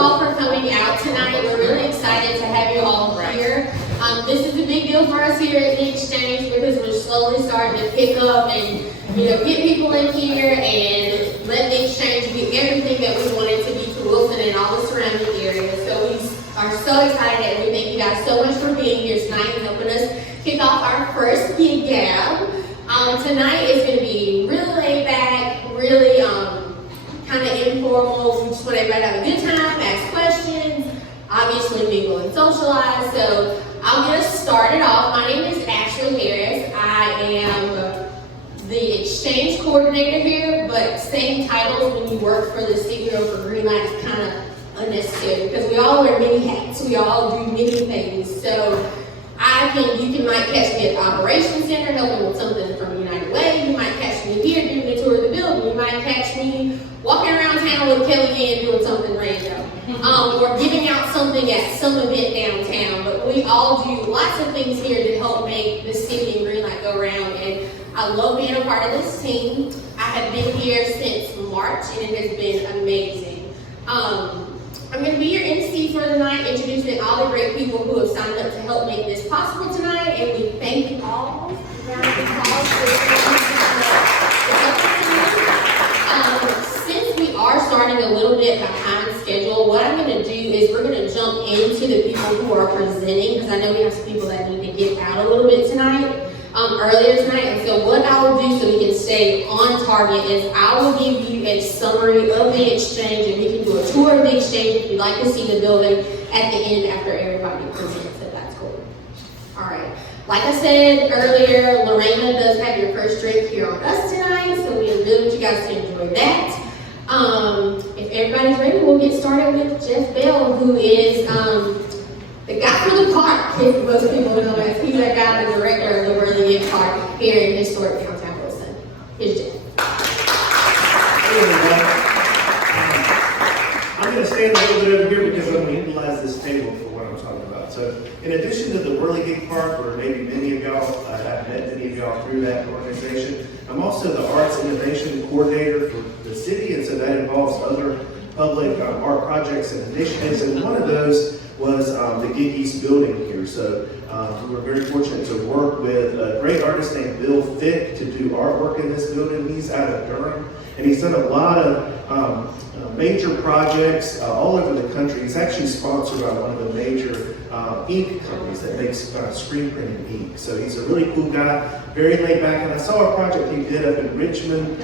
all for coming out tonight. We're really excited to have you all here. This is a big deal for us here at the Exchange because we're slowly starting to pick up and get people in here and let the Exchange be everything that we want it to be to Wilson and all the surrounding areas. So we are so excited and we thank you guys so much for being here tonight and helping us kick off our first Gig Gab. Tonight is going to be really laid back, really kind of informal. We just want everybody to have a good time, ask questions, obviously mingle and socialize. So I'm going to start it off. My name is Ashley Harris. I am the exchange coordinator here, but same titles when you work for the CEO for Greenlight is kind of unnecessary because we all wear many hats. We all do many things. So you might catch me at the operations center helping with something from United Way. You might catch me here doing a tour of the building. You might catch me walking around town with Kelly Ann doing something random. Or giving out something at some event downtown. But we all do lots of things here to help make the city and Greenlight go around. And I love being a part of this team. I have been here since March and it has been amazing. I'm going to be your MC for the night, introducing all the great people who have signed up to help make this possible tonight, and we thank you all. Since we are starting a little bit behind schedule, what I'm going to do is we're going to jump into the people who are presenting, because I know we have some people that need to get out a little bit tonight. Earlier tonight, and so what I will do so we can stay on target is I will give you a summary of the exchange and we can do a tour of the exchange if you'd like to see the building at the end after everybody presents it. That's cool. Alright, like I said earlier, Lorena does have your first drink here on us tonight, so we really want you guys to enjoy that. If everybody's ready, we'll get started with Jeff Bell, who is the guy for the park, if most people know that. He's that guy, the director of the Worthy Gift Park here in historic downtown Wilson. Here's Jeff. Hey everybody. I'm going to stand a little bit over here because I'm going to utilize this table for what I'm talking about. So, in addition to the Worthy Gift Park, where maybe many of y'all, I've met many of y'all through that organization, I'm also the Arts Innovation Coordinator for the city, and so that involves other public art projects and initiatives, and one of those was the Gig E.A.S.T building here. So we were very fortunate to work with a great artist named Bill Fick to do artwork in this building. He's out of Durham, and he's done a lot of major projects all over the country. He's actually sponsored by one of the major ink companies that makes screen printing ink. So he's a really cool guy, very laid back. And I saw a project he did up in Richmond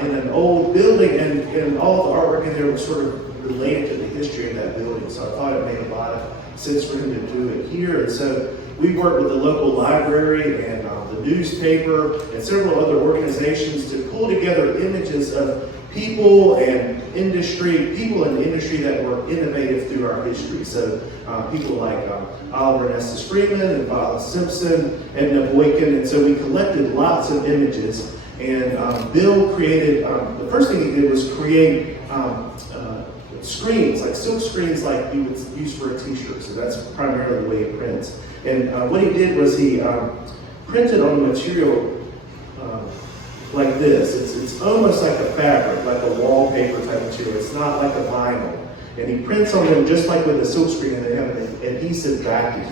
in an old building, and all the artwork in there was sort of related to the history of that building. So I thought it made a lot of sense for him to do it here. And so we worked with the local library and the newspaper and several other organizations to pull together images of people and industry, people in the industry that were innovative through our history. So people like Oliver and Estes Freeman and Viola Simpson and Boykin. And so we collected lots of images. And Bill created, the first thing he did was create screens, like silk screens like you would use for a t-shirt. So that's primarily the way he prints. And what he did was he printed on a material like this. It's almost like a fabric, like a wallpaper type material. It's not like a vinyl. And he prints on them just like with a silk screen, and they have an adhesive backing.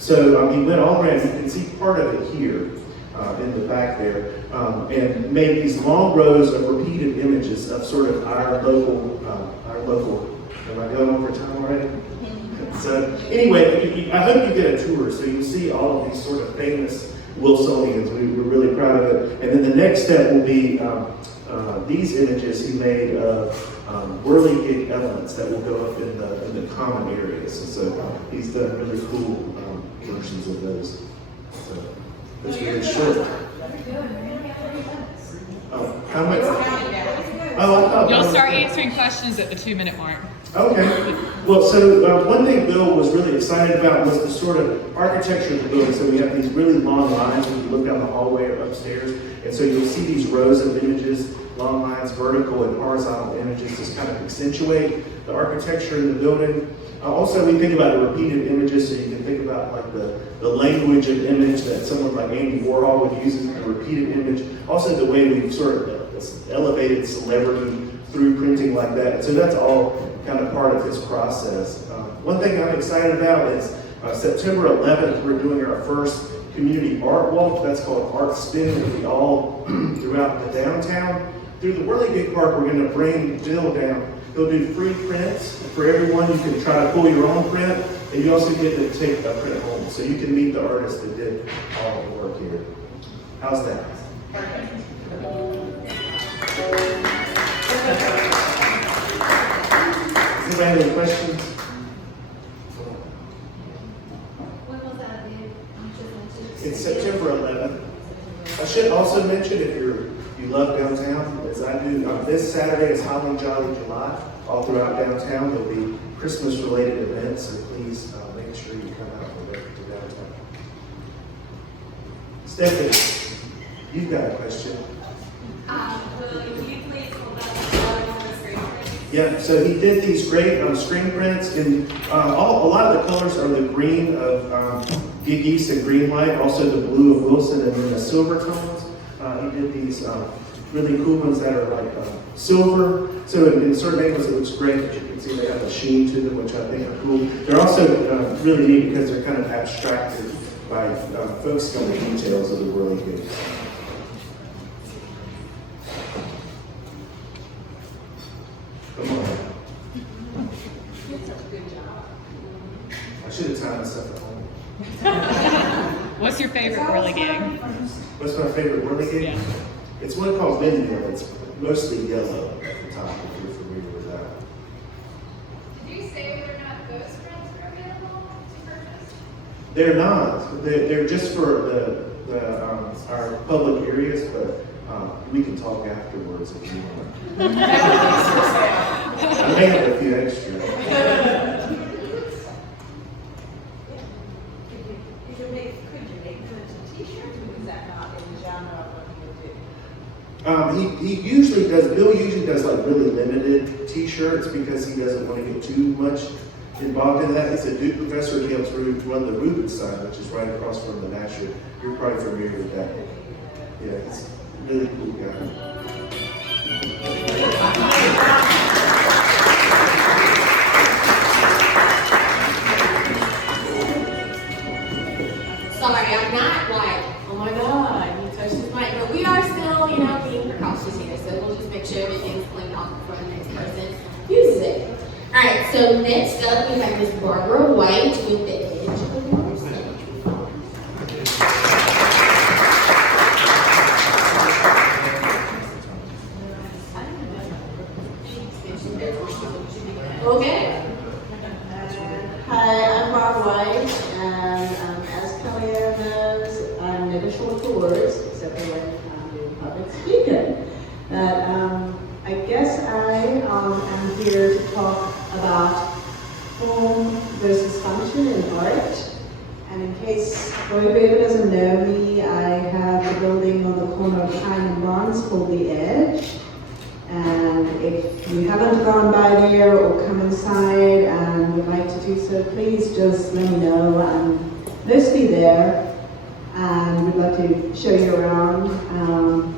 So he went all around, you can see part of it here in the back there, and made these long rows of repeated images of sort of our local, am I going over time already? So anyway, I hope you get a tour so you see all of these sort of famous Wilsonians. We're really proud of it. And then the next step will be these images he made of whirligig elements that will go up in the common areas. And so he's done really cool versions of those. So that's really short. Oh, how much? You'll start answering questions at the 2-minute mark. Okay. Well, so one thing Bill was really excited about was the sort of architecture of the building. So we have these really long lines when you look down the hallway or upstairs. And so you'll see these rows of images, long lines, vertical and horizontal images, just kind of accentuate the architecture in the building. Also, we think about the repeated images, so you can think about like the language of image that someone like Andy Warhol would use in a repeated image. Also, the way we've sort of elevated celebrity through printing like that. So that's all kind of part of his process. One thing I'm excited about is September 11th, we're doing our first community art walk. That's called Art Spin. It'll be all throughout the downtown. Through the Whirly Gig Park, we're going to bring Bill down. He'll do free prints for everyone. You can try to pull your own print, and you also get to take a print home. So you can meet the artist that did all the work here. How's that? Perfect. Does anybody have any questions? When was that, dude? It's September 11th. I should also mention, if you love downtown, as I do, this Saturday is Holly Jolly July. All throughout downtown, there'll be Christmas-related events, so please make sure you come out to downtown. Stephanie, you've got a question. Will you please hold up the screen? Yeah, so he did these great screen prints, and a lot of the colors are the green of Gig E.A.S.T and green light, also the blue of Wilson, and then the silver tones. He did these really cool ones that are like silver. So in certain angles it looks great, but you can see they have a sheen to them, which I think are cool. They're also really neat because they're kind of abstracted by focusing on the details of the Whirly Gigs. Come on. I should have timed this up at home. What's your favorite whirly gig? What's my favorite Whirly Gig? Yeah. It's one called Windmill. It's mostly yellow at the top, if you're familiar with that. Did you say we're not ghost prints are available to purchase? They're not. They're just for our public areas, but we can talk afterwards if you want. I may have a few extra. Could you make them into t-shirts, or is that not in the genre of what you would do? Bill usually does like really limited t-shirts because he doesn't want to get too much involved in that. He's a Duke professor. He helps run the Rubenstein, which is right across from the Nasher. You're probably familiar with that. Yeah, he's a really cool guy. Sorry, I'm not like, oh my God, you touched his mic, but we are still, being precautious here, so we'll just make sure everything's cleaned off before the next person uses it. All right, so next up we have Miss Barbara White with the Edge of Yours. Okay. Hi, I'm Bob White, and as Kelly knows, I'm never short for words, except for when I'm doing public speaking. But I guess I am here to talk about form versus function in art. And in case anybody doesn't know me, I have a building on the corner of Pine and Barnes called The Edge. And if you haven't gone by there or come inside and would like to do so, please just let me know. I'm mostly there and we'd love to show you around.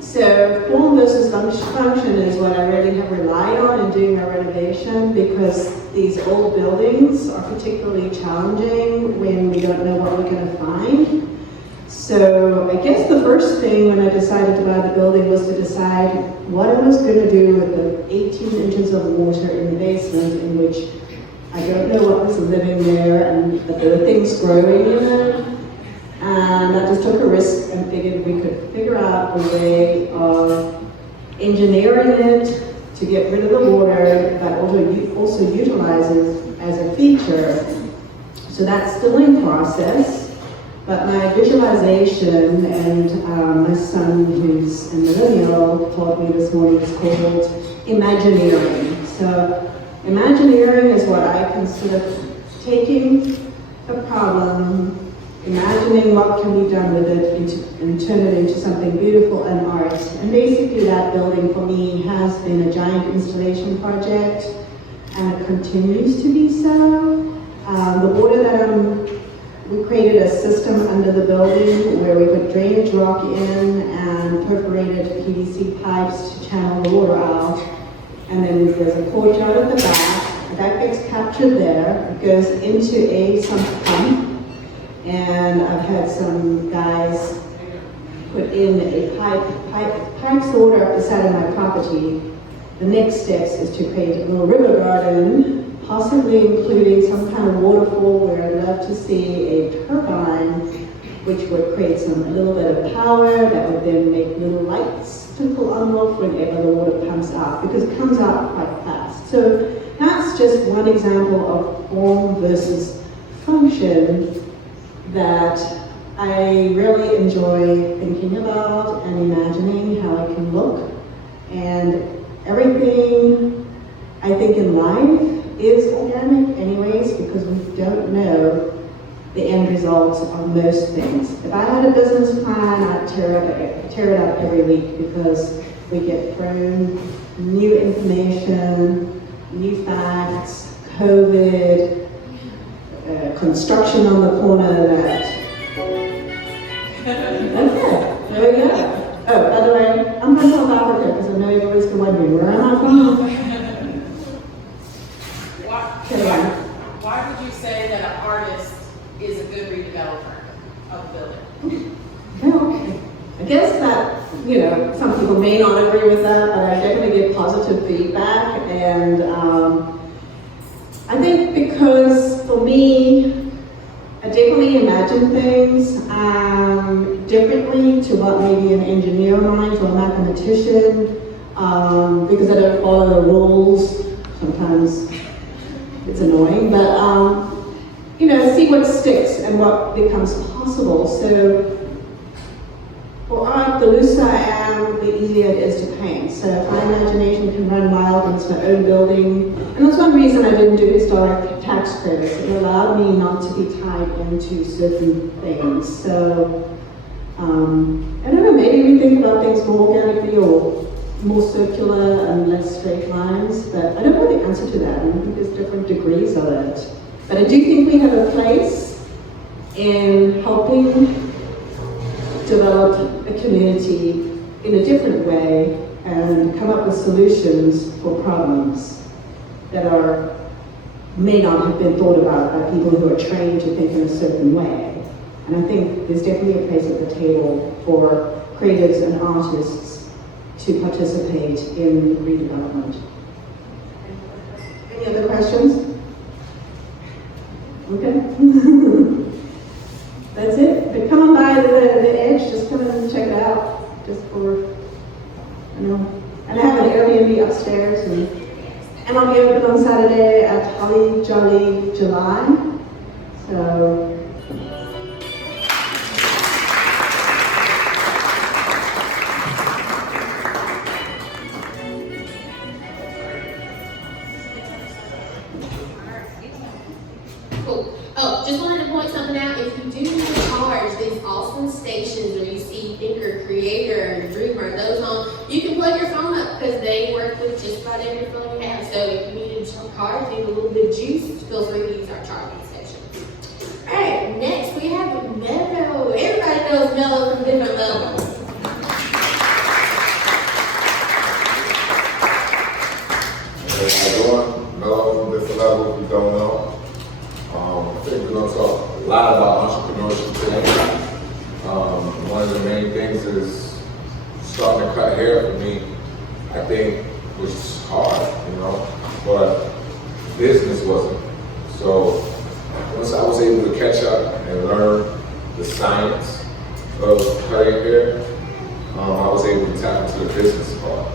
So form versus function is what I really have relied on in doing my renovation, because these old buildings are particularly challenging when we don't know what we're going to find. So I guess the first thing when I decided to buy the building was to decide what I was going to do with the 18 inches of water in the basement, in which I don't know what was living there and that there were things growing in it. And I just took a risk and figured we could figure out a way of engineering it to get rid of the water, but also utilize it as a feature. So that's still in process. But my visualization, and my son, who's a millennial, taught me this morning, is called Imagineering. So Imagineering is what I consider taking a problem, imagining what can be done with it, and turn it into something beautiful and art. And basically that building for me has been a giant installation project, and it continues to be so. The water that we created a system under the building where we put drainage rock in and perforated PVC pipes to channel the water out. and then there's a courtyard at the back. That gets captured there. It goes into a sump pump, and I've had some guys put in a pipes order up the side of my property. The next steps is to create a little river garden, possibly including some kind of waterfall where I'd love to see a turbine, which would create a little bit of power that would then make little lights twinkle on and off whenever the water pumps out, because it comes out quite fast. So that's just one example of form versus function that I really enjoy thinking about and imagining how it can look. And everything I think in life is organic anyways, because we don't know the end results of most things. If I had a business plan, I'd tear it up every week, because we get thrown new information, new facts, COVID, construction on the corner that. Okay, there we go. Oh, by the way, I'm from South Africa, because I know everybody's wondering, where am I from? Why would you say that an artist is a good redeveloper of a building? Well, I guess that, some people may not agree with that, but I definitely get positive feedback. And I think because for me, I definitely imagine things differently to what maybe an engineer might or a mathematician, because I don't follow the rules. Sometimes it's annoying, but see what sticks and what becomes possible. So for art, the looser I am, the easier it is to paint. So if my imagination can run wild into my own building, and that's one reason I didn't do historic tax credits. It allowed me not to be tied into certain things. So I don't know, maybe we think about things more organically or more circular and less straight lines, but I don't know the answer to that. I think there's different degrees of it. But I do think we have a place in helping develop a community in a different way and come up with solutions for problems that may not have been thought about by people who are trained to think in a certain way. And I think there's definitely a place at the table for creatives and artists to participate in redevelopment. Any other questions? Okay. That's it. But come on by the edge, just come and check it out. Just for, and I have an Airbnb upstairs, and I'll be open on Saturday at Holly Jolly July. So. Cool. Oh, just wanted to point something out. If you do charge these awesome stations where you see Thinker, Creator, Dreamer, those on, you can plug your phone up because they work with just about every phone you have. So if you need a charge, need a little bit of juice, feel free to use our charging station. All right, next we have Mello. Everybody knows Mello from different levels. How you doing? Mello from different levels, if you don't know. I think we're going to talk a lot about entrepreneurship today. One of the main things is starting to cut hair for me, I think, was hard, but business wasn't. So once I was able to catch up and learn the science of cutting hair, I was able to tap into the business part,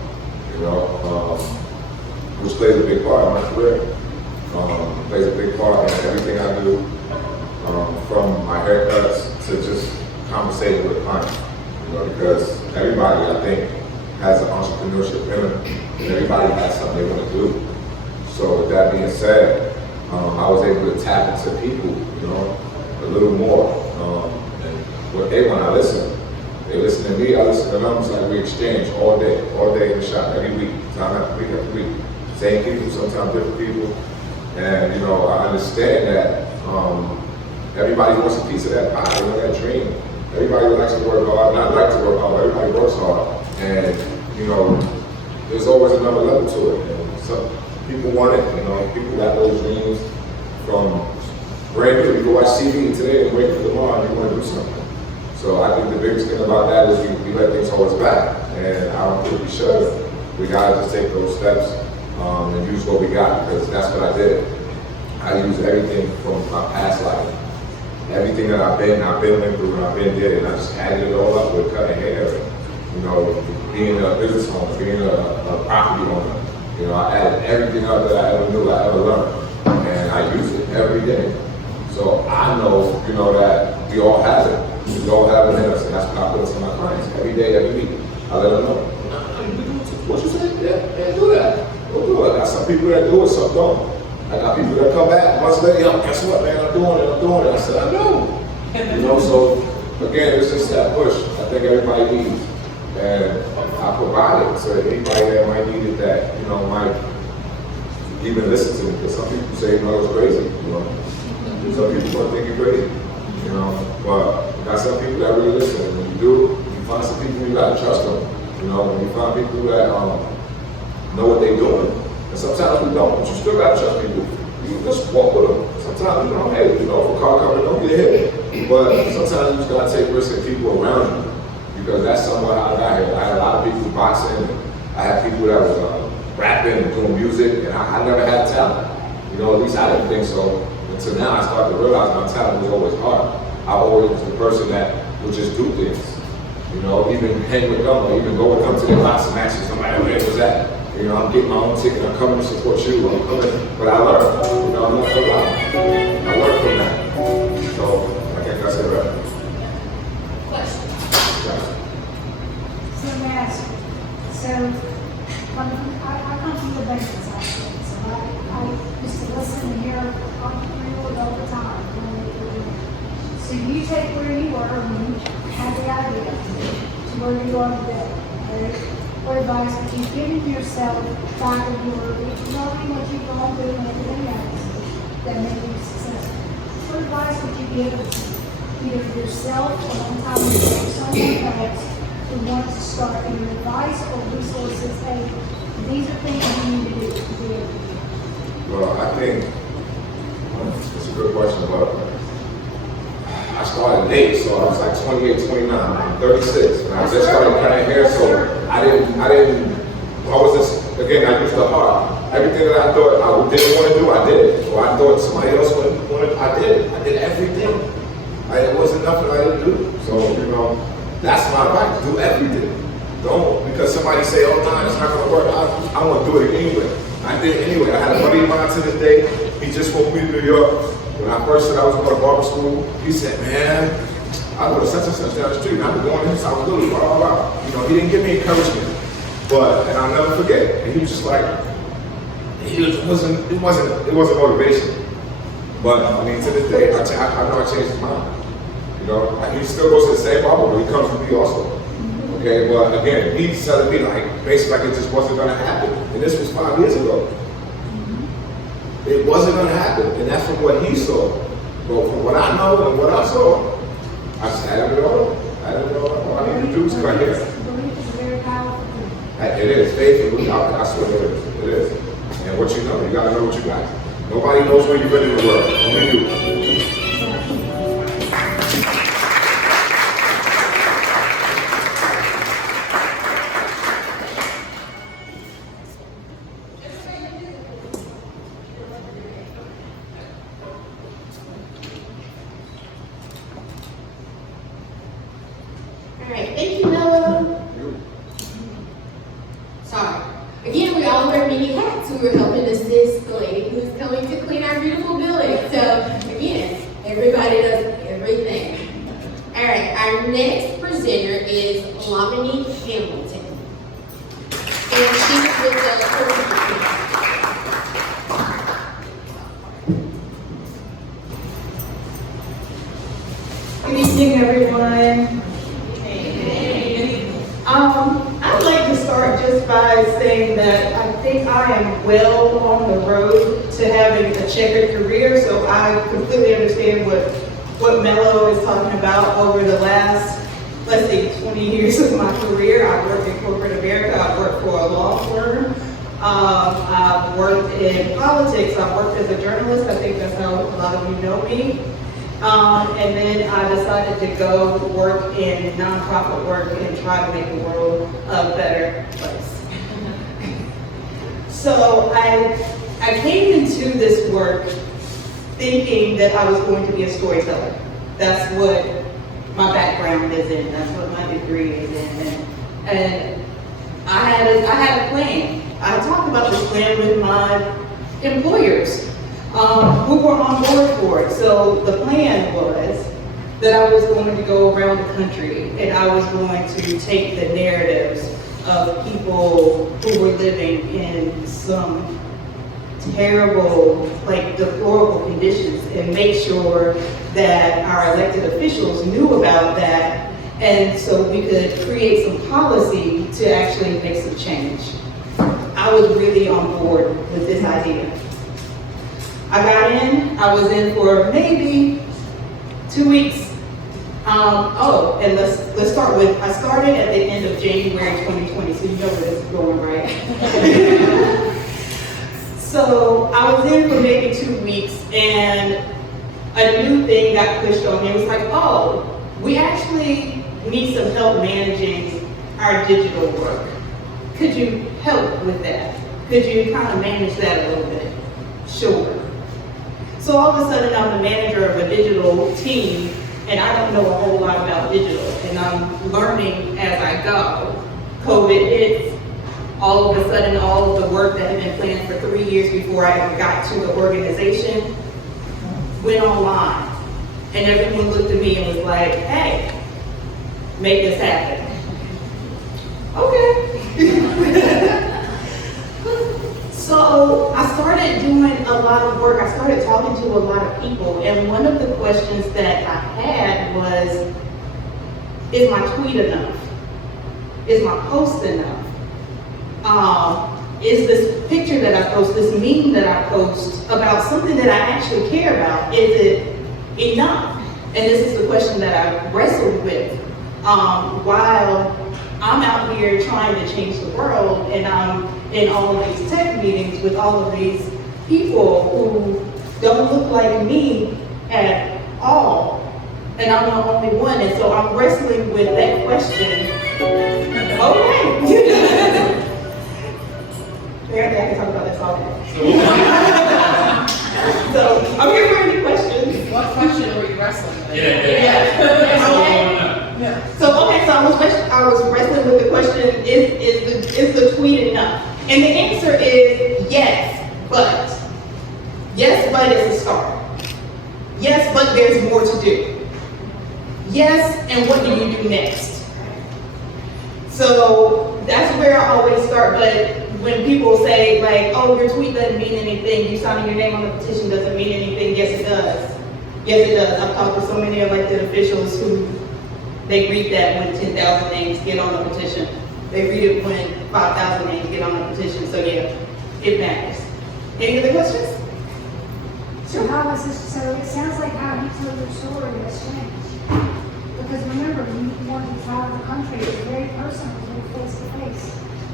which plays a big part in my career. Plays a big part in everything I do, from my haircuts to just conversating with clients, because everybody, I think, has an entrepreneurship in them, and everybody has something they want to do. So with that being said, I was able to tap into people, a little more, and what they want, I listen. They listen to me, I listen to them. It's like we exchange all day in the shop, every week, time after week after week. Same people, sometimes different people. And I understand that everybody wants a piece of that pie, that dream. Everybody likes to work hard, not like to work hard, but everybody works hard. And there's always another level to it. And some people want it, you know, people got those dreams from brand new. You go watch TV today and wait for tomorrow and you want to do something. So I think the biggest thing about that is we let things hold us back. And I don't think we should. We gotta just take those steps and use what we got, because that's what I did. I used everything from my past life. Everything that I've been through and I've been did, and I just added it all up with cutting hair, you know, being a business owner, being a property owner. You know, I added everything up that I ever knew, I ever learned, and I use it every day. So I know, you know, that we all have it. We all have it in us, and that's what I put to my clients every day, every week. I let them know. What you say? Yeah, do that. Go do it. I got some people that do it, some don't. I got people that come back months later, yo, guess what, man, I'm doing it. I said, I know. You know, so again, it's just that push I think everybody needs. And I provide it so anybody that might need it, that, you know, might even listen to me. Because some people say, you know, it's crazy, you know. Some people might think you're crazy, you know. But you got some people that really listen. And when you do, you find some people you gotta trust them. You know, when you find people that know what they're doing. And sometimes we don't, but you still gotta trust people. You just walk with them. Sometimes, you know, hey, you know, if a car coming, don't get hit. But sometimes you just gotta take risks and people around you. Because that's somewhere I got here. I had a lot of people boxing. I had people that was rapping and doing music, and I never had talent. You know, at least I didn't think so. Until now, I started to realize my talent was always hard. I always was the person that would just do things. You know, even hang with them, or even go with them to their boxing matches. I'm like, where was that? You know, I'm getting my own ticket. I'm coming to support you. I'm coming, but I learned. You know, I'm not gonna lie. I learned from that. So I think that's it, right? So let me ask you, so I come from the business aspect, so I used to listen and hear entrepreneurs all the time. So you take where you were when you had the idea to where you are today, okay? What advice would you give yourself back when you were knowing what you've gone through and everything else that made you successful? What advice would you give either yourself or on top of someone else who wants to start either advice or resources? Hey, these are things you need to do to be able to do. Well, I think it's a good question, but I started late, so I was like 28, 29, I'm 36, and I just started cutting hair, so I was just, again, I used the heart. Everything that I thought I didn't want to do, I did. Or I thought somebody else wanted, I did. I did everything. It wasn't nothing I didn't do. So, you know, that's my advice, do everything. Don't, because somebody say, oh, no, it's not gonna work, I want to do it anyway. I did it anyway. I had a buddy of mine to this day, he just moved me to New York. When I first said I was going to barber school, he said, man, I go to such and such down the street, and I've been going in South Philly, blah, blah, blah. You know, he didn't give me encouragement, and I'll never forget. And he was just like, it wasn't motivation. But I mean, to this day, I know I changed his mind. You know, he still goes to the same barber, but he comes to me also. Okay, but again, he's telling me like, basically like it just wasn't gonna happen. And this was 5 years ago. It wasn't gonna happen, and that's from what he saw. But from what I know and what I saw, I just added it all. All I need to do is cut hair. Belief is very powerful. It is, faith, I swear it is. It is. And what you know, you gotta know what you got. Nobody knows where you're ready to work, only you. All right, thank you, Noah. Sorry. Again, we all wear many hats. We were helping assist the lady who's coming to clean our beautiful building. So, again, everybody does everything. All right, our next presenter is Lamini Hamilton. And she's with the Good evening, everyone. I'd like to start just by saying that I think I am well on the road to having a checkered career, so I completely understand what Mello is talking about over the last let's see, 20 years of my career. I worked in corporate America. I worked for a law firm. I've worked in politics. I worked as a journalist. I think that's how a lot of you know me. And then I decided to go work in nonprofit work and try to make the world a better place. So I came into this work thinking that I was going to be a storyteller. That's what my background is in. That's what my degree is in. And I had a plan. I talked about this plan with my employers who were on board for it. So the plan was that I was going to go around the country and I was going to take the narratives of people who were living in some terrible, like deplorable conditions and make sure that our elected officials knew about that, and so we could create some policy to actually make some change. I was really on board with this idea. I got in, I was in for maybe 2 weeks. And let's start with, I started at the end of January 2020, so you know where this is going, right? So I was in for maybe 2 weeks, and a new thing got pushed on me. It was like, oh, we actually need some help managing our digital work. Could you help with that? Could you kind of manage that a little bit? Sure. So all of a sudden, I'm the manager of a digital team, and I don't know a whole lot about digital, and I'm learning as I go. COVID hits. All of a sudden, all of the work that had been planned for 3 years before I ever got to the organization went online. And everyone looked at me and was like, hey, make this happen. Okay. So I started doing a lot of work. I started talking to a lot of people. And one of the questions that I had was, is my tweet enough? Is my post enough? Is this picture that I post, this meme that I post about something that I actually care about, is it enough? And this is the question that I wrestled with while I'm out here trying to change the world, and I'm in all of these tech meetings with all of these people who don't look like me at all. And I'm the only one, and so I'm wrestling with that question. Okay. Apparently I can talk about this all day. So I'm here for any questions. What question were you wrestling with? So I was wrestling with the question, is the tweet enough? And the answer is yes, but. Yes, but is a start. Yes, but there's more to do. Yes, and what do you do next? So that's where I always start, but when people say like, oh, your tweet doesn't mean anything, you signing your name on the petition doesn't mean anything, yes it does. Yes it does. I've talked to so many elected officials who they read that when 10,000 names get on the petition. They read it when 5,000 names get on the petition, so yeah, it matters. Any other questions? So how was this, so it sounds like how you told your story has changed. Because remember, you wanted to travel the country, it was very personal, it was face to face.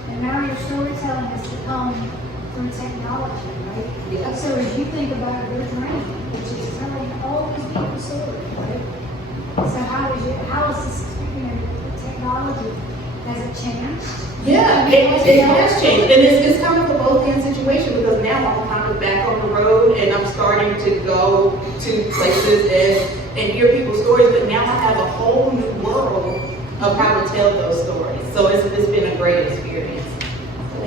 And now your storytelling has become through technology, right? Yeah. So as you think about your dream, which is telling all these people's stories, right? So how is this, technology, has it changed? Yeah, it has changed, and it's kind of a both end situation, because now I'm kind of back on the road and I'm starting to go to places and hear people's stories, but now I have a whole new world of how to tell those stories. So it's been a great experience. I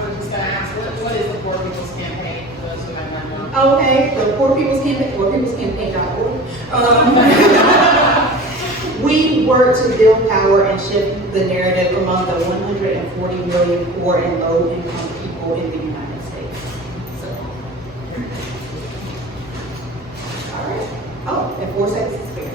was just going to ask, what is the Poor People's Campaign, for those who might not know? Okay, the Poor People's Campaign, poorpeoplescampaign.org. We work to build power and shift the narrative among the 140 million poor and low-income people in the United States. So, all right. Oh, and 4 seconds to spare.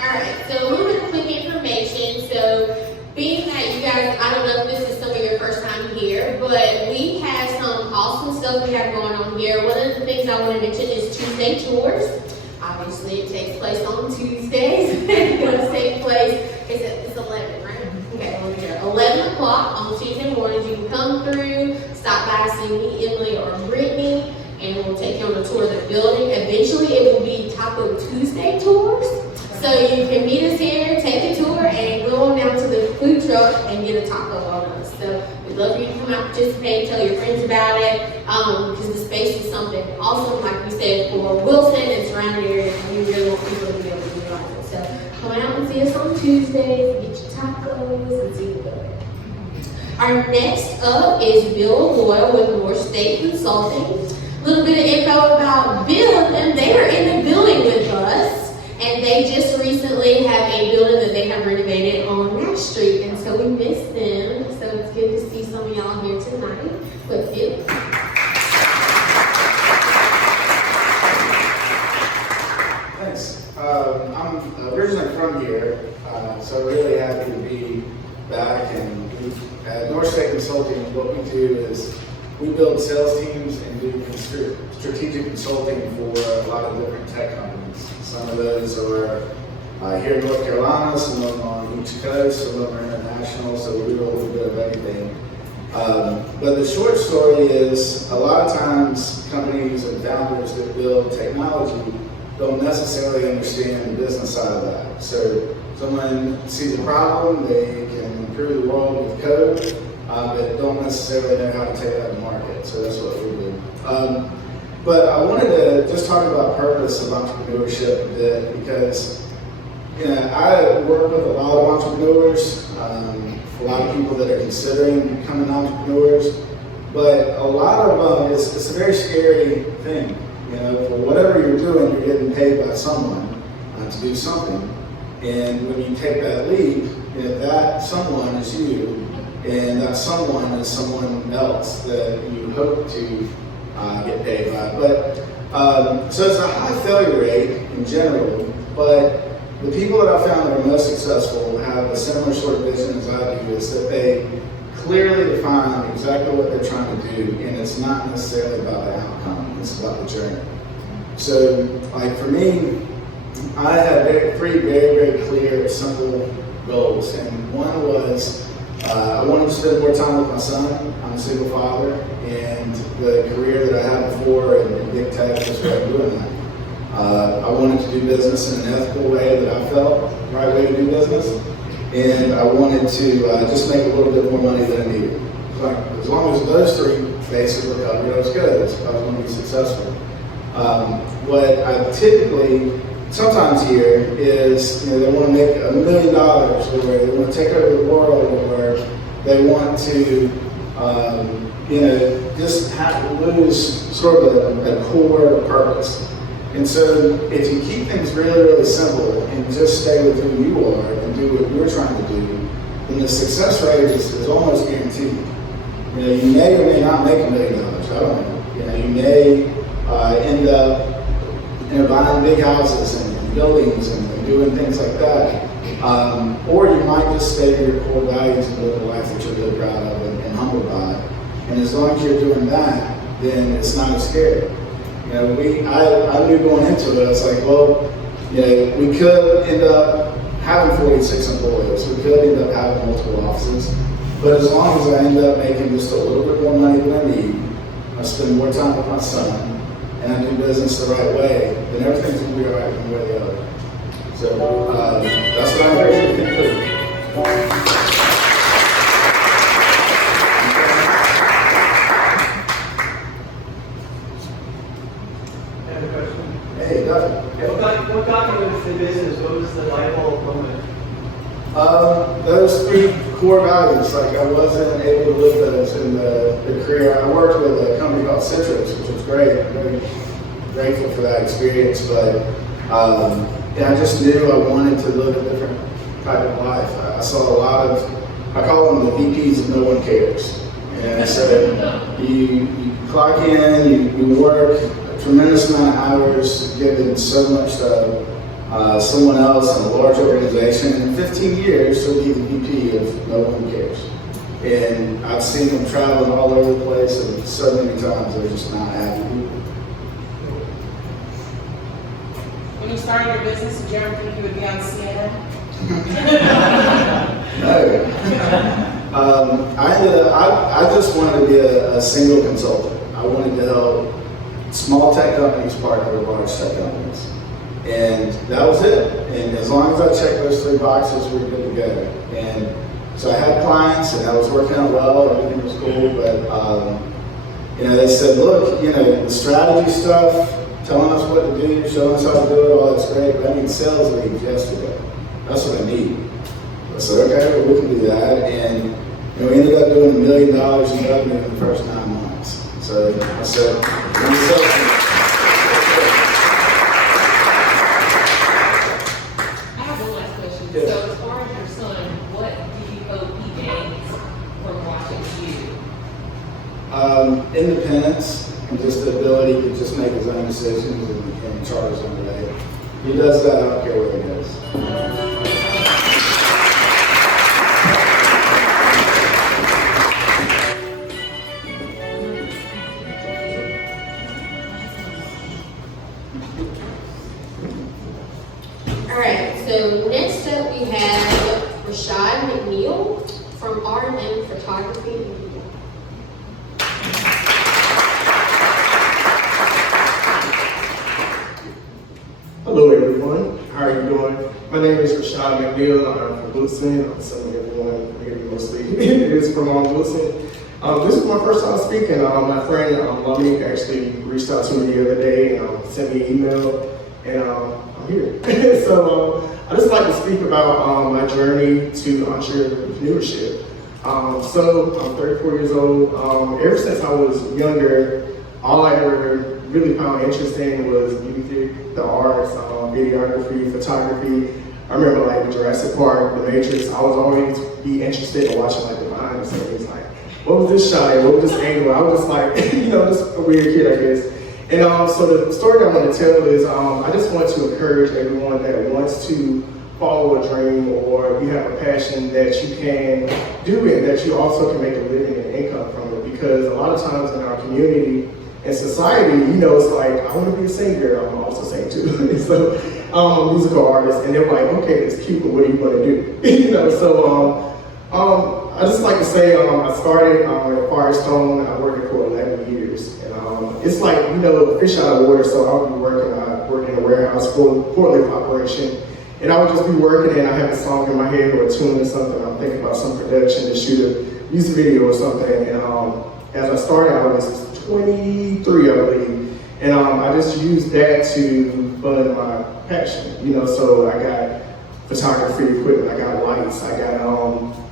Alright, so a little bit of quick information. So being that you guys, I don't know if this is some of here, but we have some awesome stuff we have going on here. One of the things I want to mention is Tuesday tours. Obviously, it takes place on Tuesdays. It's going to take place, it's 11, right? Okay, let me get it. 11 o'clock on Tuesday mornings. You can come through, stop by, see me, Emily, or Brittany, and we'll take you on a tour of the building. Eventually, it will be Taco Tuesday tours. So you can meet us here, take a tour, and go on down to the food truck and get a taco on us. So we'd love for you to come out, participate, tell your friends about it, because the space is something awesome, like we said, for Wilson and surrounding areas, and we really want people to be able to utilize it. So come out and see us on Tuesdays, get your tacos, and see the building. Our next up is Bill Doyle with Moore State Consulting. A little bit of info about Bill and them. They are in the building with us. And they just recently have a building that they have renovated on Nash Street, and so we miss them. So it's good to see some of y'all here tonight with you. Thanks. I'm originally from here, so really happy to be back. And at North State Consulting, what we do is we build sales teams and do strategic consulting for a lot of different tech companies. Some of those are here in North Carolina, some of them on each coast, some of them are international, so we do a little bit of everything. But the short story is, a lot of times companies and founders that build technology don't necessarily understand the business side of that. So someone sees a problem, they can improve the world with code, but don't necessarily know how to take that to market. So that's what we do. But I wanted to just talk about purpose of entrepreneurship a bit, because I work with a lot of entrepreneurs, a lot of people that are considering becoming entrepreneurs, but a lot of them, it's a very scary thing. For whatever you're doing, you're getting paid by someone to do something. And when you take that leap, that someone is you, and that someone is someone else that you hope to get paid by. But so it's a high failure rate in general, but the people that I found that are most successful have a similar sort of vision as I do, is that they clearly define exactly what they're trying to do, and it's not necessarily about the outcome, it's about the journey. So, like for me, I had three very clear, simple goals, and one was I wanted to spend more time with my son. I'm a single father, and the career that I had before in big tech was what I'm doing that. I wanted to do business in an ethical way that I felt the right way to do business, and I wanted to just make a little bit more money than I needed. Like, as long as those three bases were covered, I was good. I was going to be successful. What I typically sometimes hear is, they want to make $1 million, or they want to take over the world, or they want to, just lose sort of a core purpose. And so if you keep things really simple and just stay with who you are and do what you're trying to do, then the success rate is almost guaranteed. You may or may not make $1 million. I don't know. You may end up buying big houses and buildings and doing things like that. Or you might just stay to your core values and live a life that you're really proud of and humbled by. And as long as you're doing that, then it's not as scary. I knew going into it, I was like, well, we could end up having 46 employees. We could end up having multiple offices. But as long as I end up making just a little bit more money than I need, I spend more time with my son, and I do business the right way, then everything's going to be all right one way or the other. So that's what I encourage you to do. Hey, Doug. What got you into the business? What was the light bulb moment? Those three core values. Like, I wasn't able to live those in the career. I worked with a company called Citrix, which was great. I'm very grateful for that experience. But I just knew I wanted to live a different type of life. I saw a lot of, I call them the VPs of no one cares. And so you clock in, you work a tremendous amount of hours, given so much to someone else in a large organization. And in 15 years, you'll be the VP of no one cares. And I've seen them traveling all over the place, and so many times they're just not happy people. When you started your business, did you ever think you would be on CNN? No. I just wanted to be a single consultant. I wanted to help small tech companies partner with large tech companies. And that was it. And as long as I checked those 3 boxes, we were good to go. And so I had clients, and I was working out well, everything was cool, but they said, look, the strategy stuff, telling us what to do, showing us how to do it, all that's great, but I need sales leads yesterday. That's what I need. I said, okay, well, we can do that. And we ended up doing $1 million in revenue in the first 9 months. So I said, let me sell some. I have one last question. So as far as your son, what do you hope he gains from watching you? Independence and just the ability to just make his own decisions and chart his own way. He does that, I don't care where he goes. Alright, so next up we have Rashad Mcneil from R&M Photography and Media. Hello everyone, how are you doing? My name is Rashad Mcneil, I'm from Wilson. I'm assuming everyone here mostly is from Wilson. This is my first time speaking. My friend Lummy actually reached out to me the other day and sent me an email, and I'm here. So I just like to speak about my journey to entrepreneurship. So I'm 34 years old. Ever since I was younger, all I ever really found interest in was music, the arts, videography, photography. I remember like Jurassic Park, The Matrix. I was always be interested in watching like the behind the scenes, like what was this shot, what was this angle? I was just like, just a weird kid, I guess. And so the story that I want to tell is I just want to encourage everyone that wants to follow a dream, or you have a passion that you can do and that you also can make a living and income from it. Because a lot of times in our community and society, it's like, I want to be a singer, I'm also sing too. So I'm a musical artist, and they're like, okay, it's cute, but what are you going to do? So I just like to say I started at Firestone. I worked for 11 years. And it's like, fish out of water, so I'll be working in a warehouse for forklift operation. And I would just be working, and I have a song in my head or a tune or something. I'm thinking about some production to shoot a music video or something. And as I started, I was 23, I believe. And I just used that to fund my passion. So I got photography equipment, I got lights, I got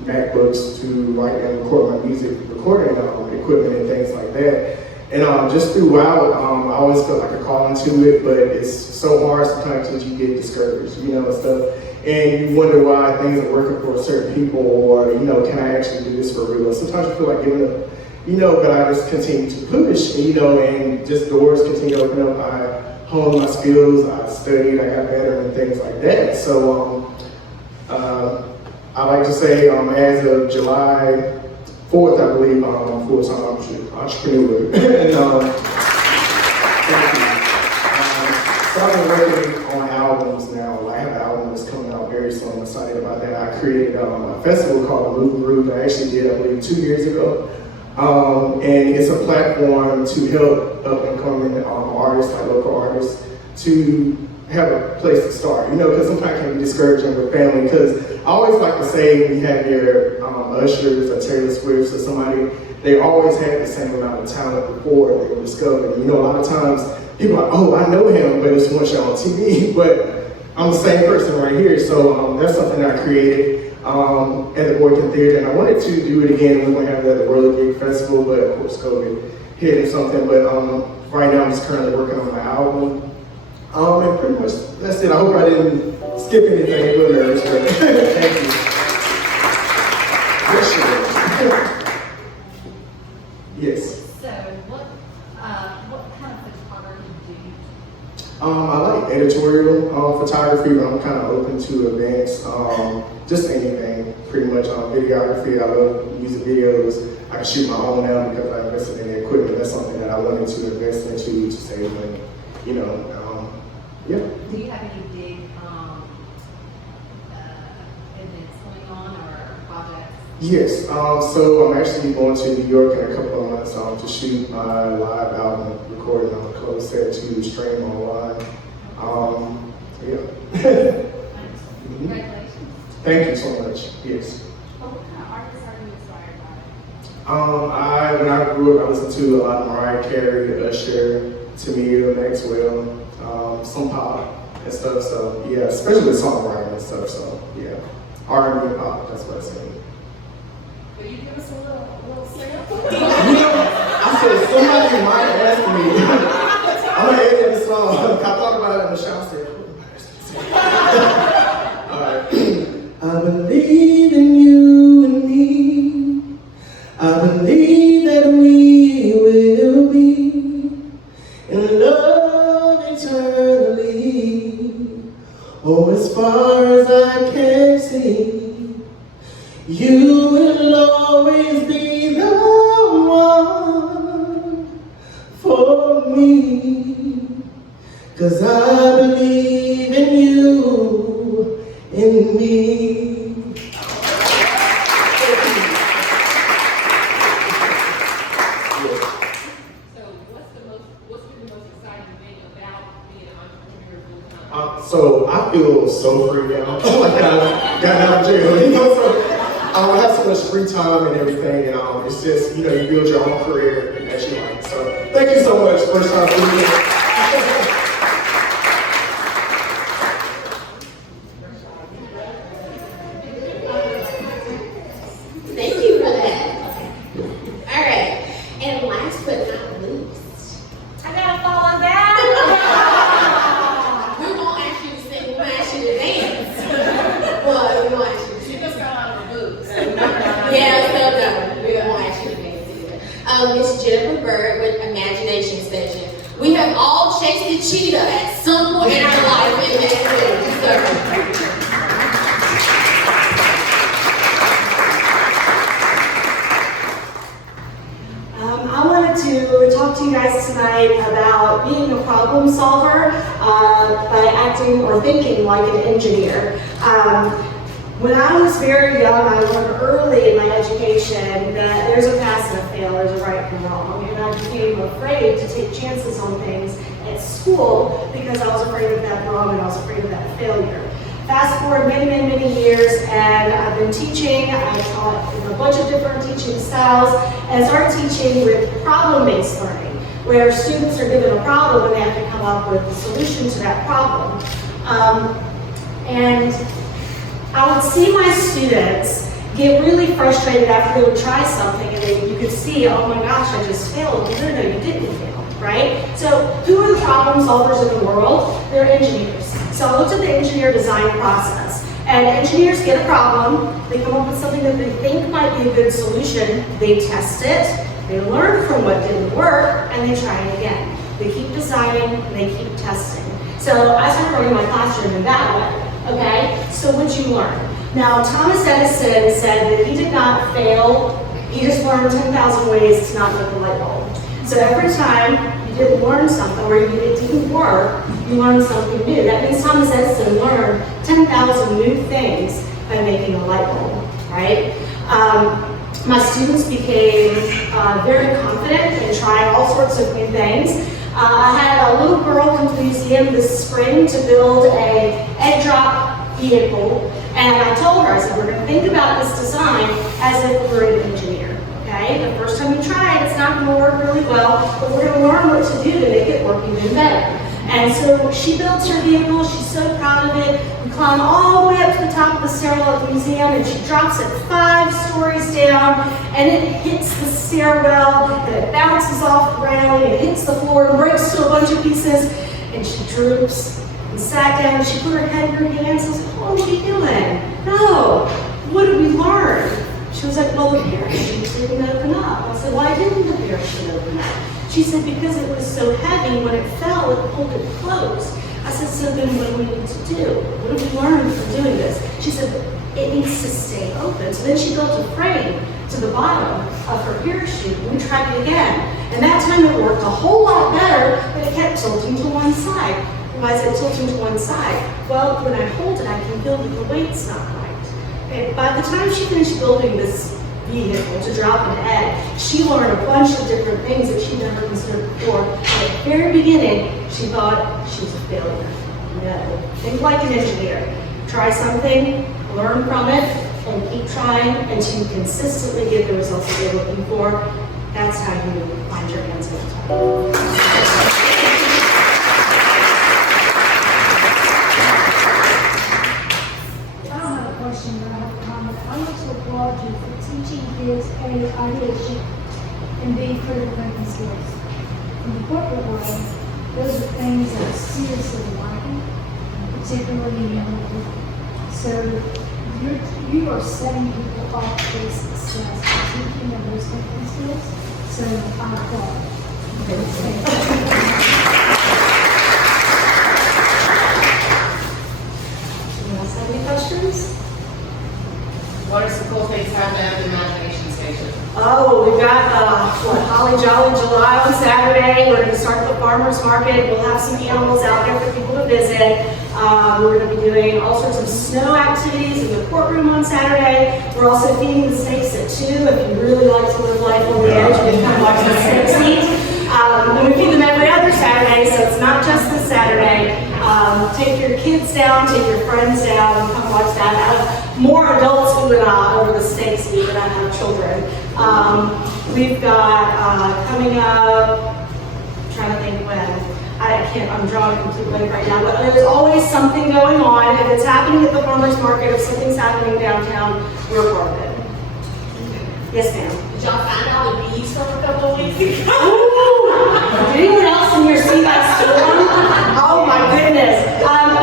MacBooks to write and record my music, recording equipment and things like that. And just throughout, I always felt like a call into it, but it's so hard sometimes that you get discouraged, and stuff. And you wonder why things are working for certain people, or, can I actually do this for real? Sometimes you feel like giving up, but I just continue to push, and just doors continue to open up. I honed my skills, I studied, I got better and things like that. So I like to say as of July 4th, I believe, I'm full-time entrepreneur. And thank you. So I've been working on albums now. I have an album that's coming out very soon. I'm excited about that. I created a festival called Move Groove. I actually did, I believe, 2 years ago. And it's a platform to help up-and-coming artists, like local artists, to have a place to start, because sometimes it can be discouraging with family, because I always like to say when you have your Ushers or Taylor Swift or somebody, they always had the same amount of talent before they were discovered. A lot of times people are like, oh, I know him, but it's one show on TV, but I'm the same person right here. So that's something that I created at the Boykin Theater, and I wanted to do it again. We were going to have it at the World Gig Festival, but of course COVID hit or something. But right now I'm just currently working on my album. And pretty much that's it. I hope I didn't skip anything, a little nervous, but thank you. Yes. So, what kind of photography do you do? I like editorial photography, but I'm kind of open to events, just anything. pretty much videography. I love music videos. I can shoot my own now because I invested in the equipment. That's something that I wanted to invest into to save money. You know, yeah. Do you have any big events going on or projects? Yes, so I'm actually going to New York in a couple of months to shoot my live album recording on a closed set to stream online. Yeah. Congratulations. Thank you so much. Yes. What kind of artists are you inspired by? When I grew up, I listened to a lot of Mariah Carey, Usher, Tamia, Maxwell, some pop and stuff. So yeah, especially songwriting and stuff. So yeah, R&B and pop. That's what I say. Will you give us a little sample? I said somebody might ask me. I'm gonna edit the song. I thought about it in the shower. I believe in you and me. I believe that we will be in love eternally. Oh, as far as I can see, you will always be the one for me. 'Cause I believe in you, in me. So what's been the most exciting thing about being an entrepreneur full-time? So I feel so free now. Like I got out of jail, you know. So I have so much free time and everything, and it's just, you know, you build your own career and that you like. So thank you so much. First time being here. Thank you for that. All right, and last but not least, I gotta follow that. we're gonna ask you to sing, we're gonna ask you to dance. Well, we're gonna ask you to She just got out of her boots. yeah, no, we're gonna ask you to dance either. Miss Jennifer Bird with Imagination Session. We have all chased a cheetah at some point in our life in this room, so. I wanted to talk to you guys tonight about being a problem solver by acting or thinking like an engineer. When I was very young, I learned early in my education that there's a pass and a fail, there's a right and a wrong, and I became afraid to take chances on things at school because I was afraid of that wrong and I was afraid of that failure. Fast forward many years, and I've been teaching. I taught in a bunch of different teaching styles, and started teaching with problem-based learning, where students are given a problem and they have to come up with a solution to that problem. And I would see my students get really frustrated after they would try something, and you could see, oh my gosh, I just failed. No, you didn't fail, right? So who are the problem solvers in the world? They're engineers. So I looked at the engineer design process, and engineers get a problem, they come up with something that they think might be a good solution, they test it, they learn from what didn't work, and they try it again. They keep designing, and they keep testing. So I started running my classroom in that way, okay? So what'd you learn? Now, Thomas Edison said that he did not fail, he just learned 10,000 ways to not make a light bulb. So every time you didn't learn something or it didn't work, you learned something new. That means Thomas Edison learned 10,000 new things by making a light bulb, right? My students became very confident in trying all sorts of new things. I had a little girl come to the museum this spring to build a egg drop vehicle, and I told her, I said, we're going to think about this design as if we were an engineer. Okay? The first time you try it, it's not going to work really well, but we're going to learn what to do to make it work even better. And so she builds her vehicle, she's so proud of it. We climb all the way up to the top of the stairwell at the museum, and she drops it 5 stories down, and it hits the stairwell, and it bounces off the railing, it hits the floor, and breaks to a bunch of pieces, and she droops and sat down, and she put her head in her hands and said, what are you doing? No, what did we learn? She was like, well, the parachute didn't open up. I said, why didn't the parachute open up? She said, because it was so heavy, when it fell, it pulled it closed. I said, so then what do we need to do? What did we learn from doing this? She said, it needs to stay open. So then she built a frame to the bottom of her parachute, and we tried it again. And that time it worked a whole lot better, but it kept tilting to one side. Why is it tilting to one side? Well, when I hold it, I can feel that the weight's not right. And by the time she finished building this vehicle to drop an egg, she learned a bunch of different things that she never considered before. At the very beginning, she thought she was a failure. No, think like an engineer. Try something, learn from it, and keep trying until you consistently get the results that you're looking for. That's how you find your hands on top. I don't have a question, but I have a comment. I want to applaud you for teaching kids A, ideation, and B, critical thinking skills. In the corporate world, those are things that are seriously lacking, particularly in young people. So you are setting people up for success by teaching them those thinking skills. So I applaud. Anyone else have any questions? What are some cool things happening at the Imagination Station? Oh, we've got Holly Jolly July on Saturday. We're going to start the farmers market. We'll have some animals out there for people to visit. We're going to be doing all sorts of snow activities in the courtroom on Saturday. We're also feeding the snakes at 2. If you really like to live life on the edge, you can come watch the snakes eat. And we feed them every other Saturday, so it's not just this Saturday. Take your kids down, take your friends down, and come watch that. I have more adults who over the snakes eat than I have children. We've got coming up, I'm trying to think when. I'm drawing a complete blank right now, but there's always something going on. If it's happening at the farmer's market, if something's happening downtown, we're part of it. Yes, ma'am. Did y'all find all the bees from a couple of weeks ago? Did anyone else in here see that storm? Oh my goodness.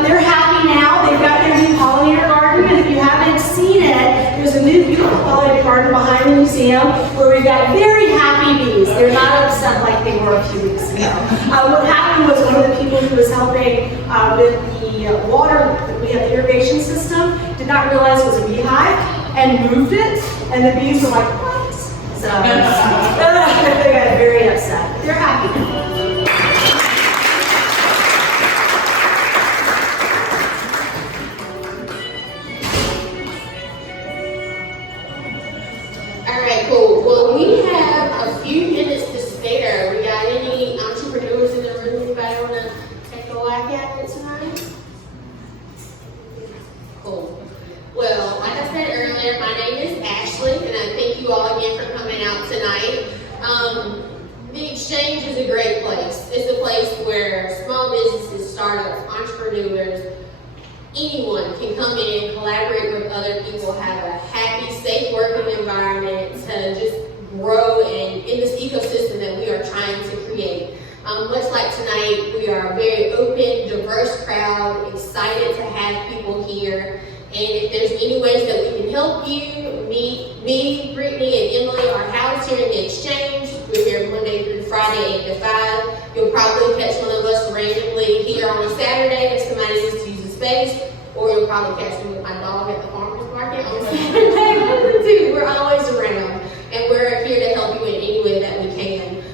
They're happy now. They've got their new pollinator garden, and if you haven't seen it, there's a new beautiful pollinator garden behind the museum where we've got very happy bees. They're not upset like they were a few weeks ago. What happened was one of the people who was helping with the water, we have the irrigation system, did not realize it was a beehive and moved it, and the bees were like, what? So they got very upset. They're happy. Alright, cool. Well, we have a few minutes to spare. We got any entrepreneurs in the room? Anybody want to take a whack at it tonight? Cool. Well, like I said earlier, my name is Ashley, and I thank you all again for coming out tonight. The Exchange is a great place. It's a place where small businesses, startups, entrepreneurs, anyone can come in, collaborate with other people, have a happy, safe working environment to just grow in this ecosystem that we are trying to create. Much like tonight, we are a very open, diverse crowd, excited to have people here. And if there's any ways that we can help you, me, Brittany, and Emily are housed here in the Exchange. We're here Monday through Friday, 8 to 5. You'll probably catch one of us randomly here on a Saturday if somebody needs to use the space, or you'll probably catch me with my dog at the farmer's market on Saturday. One of the two. We're always around, and we're here to help you in any way that we can.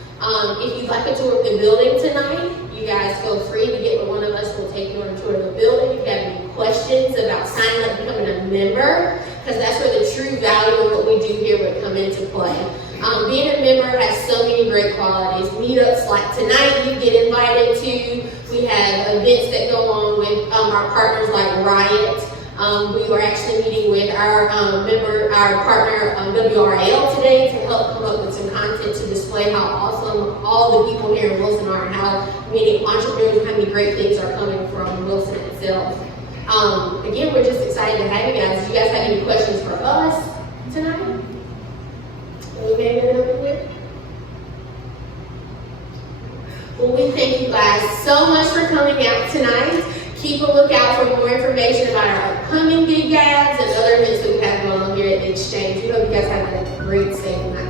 If you'd like a tour of the building tonight, you guys feel free to get with one of us. We'll take you on a tour of the building. If you have any questions about signing up and becoming a member, because that's where the true value of what we do here would come into play. Being a member has so many great qualities. Meetups like tonight you get invited to. We have events that go on with our partners like Riot. We were actually meeting with our partner WRAL today to help come up with some content to display how awesome all the people here in Wilson are and how many entrepreneurs and how many great things are coming from Wilson itself. Again, we're just excited to have you guys. Do you guys have any questions for us tonight? We may get over with. Well, we thank you guys so much for coming out tonight. Keep a lookout for more information about our upcoming Gig E.A.S.T and other events that we have going on here at the Exchange. We hope you guys have a great stay tonight.